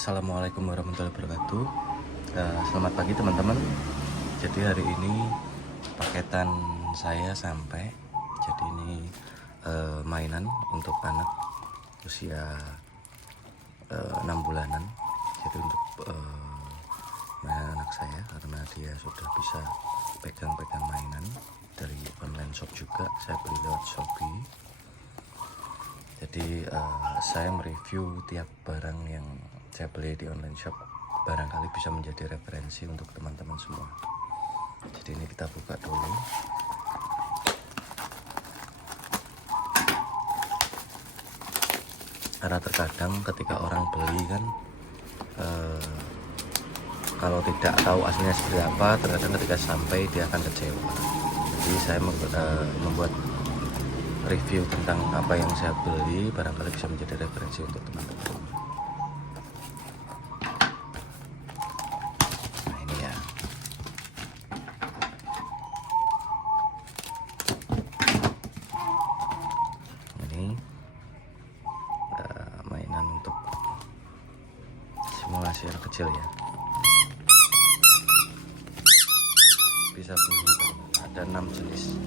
Assalamualaikum warahmatullahi wabarakatuh. Selamat pagi teman-teman. Jadi hari ini paketan saya sampai. Jadi ini mainan untuk anak usia 6 bulanan. Jadi untuk mainan anak saya karena dia sudah bisa pegang-pegang mainan dari online shop juga. Saya beli lewat Shopee. Jadi saya mereview tiap barang yang saya beli di online shop, barangkali bisa menjadi referensi untuk teman-teman semua. Jadi ini kita buka dulu. Karena terkadang ketika orang beli kan kalau tidak tahu aslinya seperti apa, terkadang ketika sampai dia akan kecewa. Jadi saya membuat review tentang apa yang saya beli, barangkali bisa menjadi referensi untuk teman-teman. Nah ini ya, ini mainan untuk simulasi anak kecil ya, bisa bunyi. Ada 6 jenis.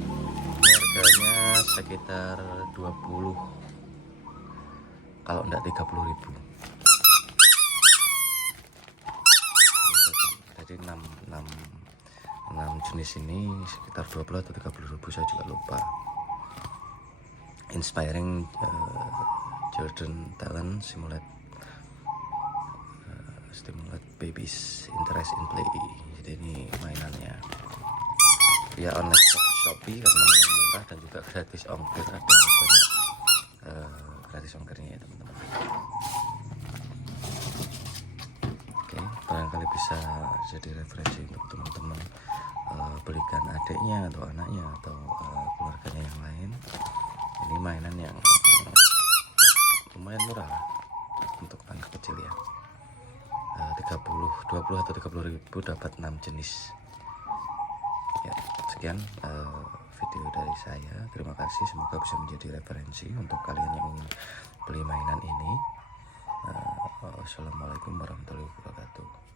Ini harganya sekitar 20, kalau enggak 30.000. Jadi 6 jenis ini sekitar 20 atau 30.000, saya juga lupa. Inspiring children talent, stimulate babies interest in play. Jadi ini mainannya ya, online Shopee karena memang murah dan juga gratis ongkir, ada banyak gratis ongkirnya ya teman-teman. Oke, barangkali bisa jadi referensi untuk teman-teman belikan adiknya atau anaknya atau keluarganya yang lain. Ini mainan yang lumayan murah untuk anak kecil ya, 20 atau 30.000 dapat 6 jenis ya. Sekian video dari saya, terima kasih, semoga bisa menjadi referensi untuk kalian yang ingin beli mainan ini. Wassalamualaikum warahmatullahi wabarakatuh.